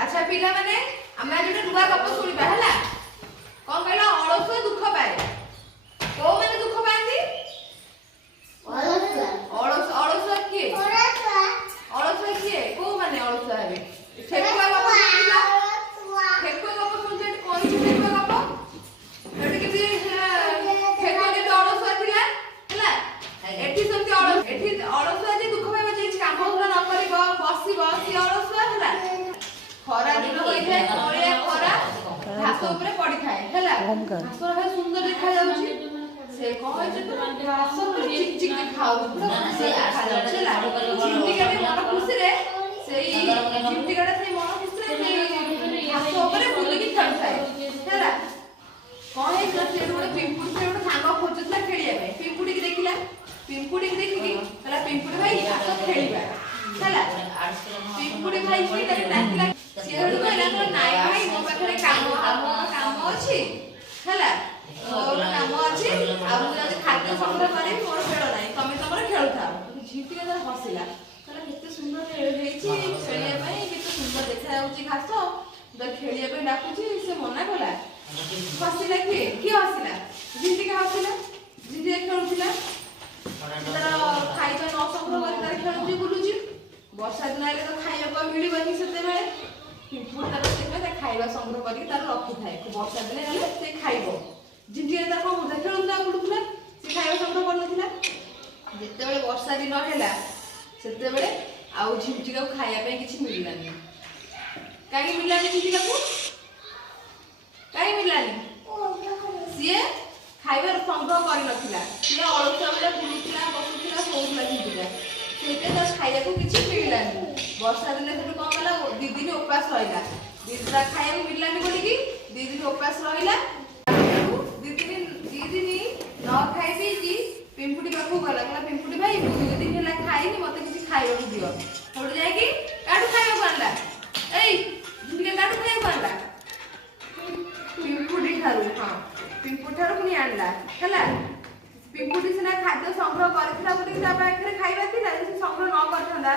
अच्छा पिला माने हम आज ଗୋଟେ ନୂଆ ଗପ ଶୁଣିବା ହେଲା କଣ କହିଲା ଅଳସୁଆ ଦୁଃଖ ପାଏ କୋ ମାନେ ଦୁଃଖ ପାଆନ୍ତି ଅଳସୁଆ କିଏ କୋ ମାନେ ଅଳସୁଆ ହେବେ ଠେକୁଆ ଗପ ଶୁଣିଲା ଠେକୁଆ ଗପ ଶୁଣିଲେ କହିଛି ଠେକୁଆ ଗପ ଏଠି କେମିତି ଠେକୁଆ କେତେ ଅଳସୁଆ ଥିଲା ହେଲା ଏଠି ସେମିତି ଅଳସୁଆ ଯେ ଦୁଃଖ ପାଇବା ଯେ କାମ ଧର ନ କରିବ ବସିବ ସେ ଅଳସୁଆ ହେଲା ଖରା ଦିନ ହୋଇଥାଏ କଳିଆ ଖରା ଘାସ ଉପରେ ପଡିଥାଏ ହେଲା ଘାସ ଭାରି ସୁନ୍ଦର ଦେଖା ଯାଉଛି ସେ କହିଛି ଘାସ ଚିକ୍ ଚିକ୍ ଖାଉଛି ପୁରା ସୁନ୍ଦର ଦେଖା ଯାଉଛି ହେଲା ଝିଣ୍ଟିକାଟେ ମନ ଖୁସିରେ ସେଇ ଝିଣ୍ଟିକାଟା ସେଇ ମନ ଖୁସିରେ ସେଇ ଘାସ ଉପରେ ବୁଲିକି ଖେଳୁଥାଏ ହେଲା କଣ ହେଇଥିଲା ସେ ଗୋଟେ ପିମ୍ପୁଡ଼ି ସେ ଗୋଟେ ସାଙ୍ଗ ଖୋଜୁଥିଲା ଖେଳିବା ପାଇଁ ପିମ୍ପୁଡ଼ିକି ଦେଖିଲା ପିମ୍ପୁଡ଼ିକି ଦେଖିକି କହିଲା ପିମ୍ପୁଡ଼ି ଭାଇ ଆସ ଖେଳିବା ହେଲା ପିମ୍ପୁଡ଼ି ଭାଇ ତାକୁ ଡାକିଲା ସିଏ ହେଠୁ କହିଲା ନାଇଁ ଭାଇ ମୋ ପାଖରେ କାମ ଅଛି ହେଲା ମୋର କାମ ଅଛି ଆଉ ମୁଁ ଯଦି ଖାଦ୍ୟ ସଂଗ୍ରହ କରିବି ମୋର ଖେଳ ନାହିଁ ତମେ ତମର ଖେଳୁଥାଅ ଝିଣ୍ଟିକା ତାର ହସିଲା କହିଲା କେତେ ସୁନ୍ଦର ହେଇଛି ଖେଳିବା ପାଇଁ କେତେ ସୁନ୍ଦର ଦେଖାଯାଉଛି ଘାସ ତ ଖେଳିବା ପାଇଁ ଡାକୁଛି ସେ ମନା କଲା ହସିଲା କିଏ ହସିଲା ଝିଣ୍ଟିକା ହସିଲା ଝିଣ୍ଟିକା ଖେଳୁଥିଲା ତାର ଖାଇବା ନ ସଂଗ୍ରହ କରି ତାର ଖେଳୁଛି ବୁଲୁଛି ବର୍ଷା ଦିନ ହେଲେ ତ ଖାଇବାକୁ ମିଳିବନି ସେତେବେଳେ ପିମ୍ପୁଡ଼ି ତାର ସେଥିପାଇଁ ତା ଖାଇବା ସଂଗ୍ରହ କରିକି ତାର ରଖିଥାଏ ବର୍ଷା ଦିନେ ହେଲେ ସେ ଖାଇବ ଝିଣ୍ଟିକା ତାର କଣ କରୁଥିଲା ଖେଳୁଥିଲା ବୁଲୁଥିଲା ସେ ଖାଇବା ସଂଗ୍ରହ କରୁନଥିଲା ଯେତେବେଳେ ବର୍ଷା ଦିନ ହେଲା ସେତେବେଳେ ଆଉ ଝିଣ୍ଟିକାକୁ ଖାଇବା ପାଇଁ କିଛି ମିଳିଲାନି କାହିଁକି ମିଳିଲାନି ଝିଣ୍ଟିକାକୁ କାହିଁକି ମିଳିଲାନି ସିଏ ଖାଇବା ସଂଗ୍ରହ କରିନଥିଲା ସିଏ ଅଳସୁଆ ବେଳେ ବୁଲୁଥିଲା ବସୁଥିଲା ଶୋଉଥିଲା ଝିଣ୍ଟିକା ସେଇଟା ତାର ଖାଇବାକୁ କିଛି ମିଳିଲାନି ବର୍ଷା ଦିନେ ସେଠୁ କଣ କଲା 2 ଦିନ ଉପାସ ରହିଲା ତା ଖାଇବାକୁ ମିଳିଲାନି ବୋଲିକି 2 ଦିନ ଉପାସ ରହିଲା 2 ଦିନ ନ ଖାଇ ପିଇକି ପିମ୍ପୁଡ଼ି ପାଖକୁ ଗଲା କହିଲା ପିମ୍ପୁଡ଼ି ଭାଇ ମୁଁ 2 ଦିନ ହେଲା ଖାଇନି ମତେ କିଛି ଖାଇବାକୁ ଦିଅ ସେଠୁ ଯାଇକି କାଠୁ ଖାଇବାକୁ ଆଣିଲା ଏଇ ଝିଣ୍ଟିକା କାଠୁ ଖାଇବାକୁ ଆଣିଲା ପିମ୍ପୁଡ଼ି ଠାରୁ ପୁଣି ଆଣିଲା ହେଲା ପିମ୍ପୁଡ଼ି ସିନା ଖାଦ୍ୟ ସଂଗ୍ରହ କରିଥିଲା ବୋଲି ତା ପାଖରେ ଖାଇବା ଥିଲା ଯଦି ସଂଗ୍ରହ ନ କରିଥାନ୍ତା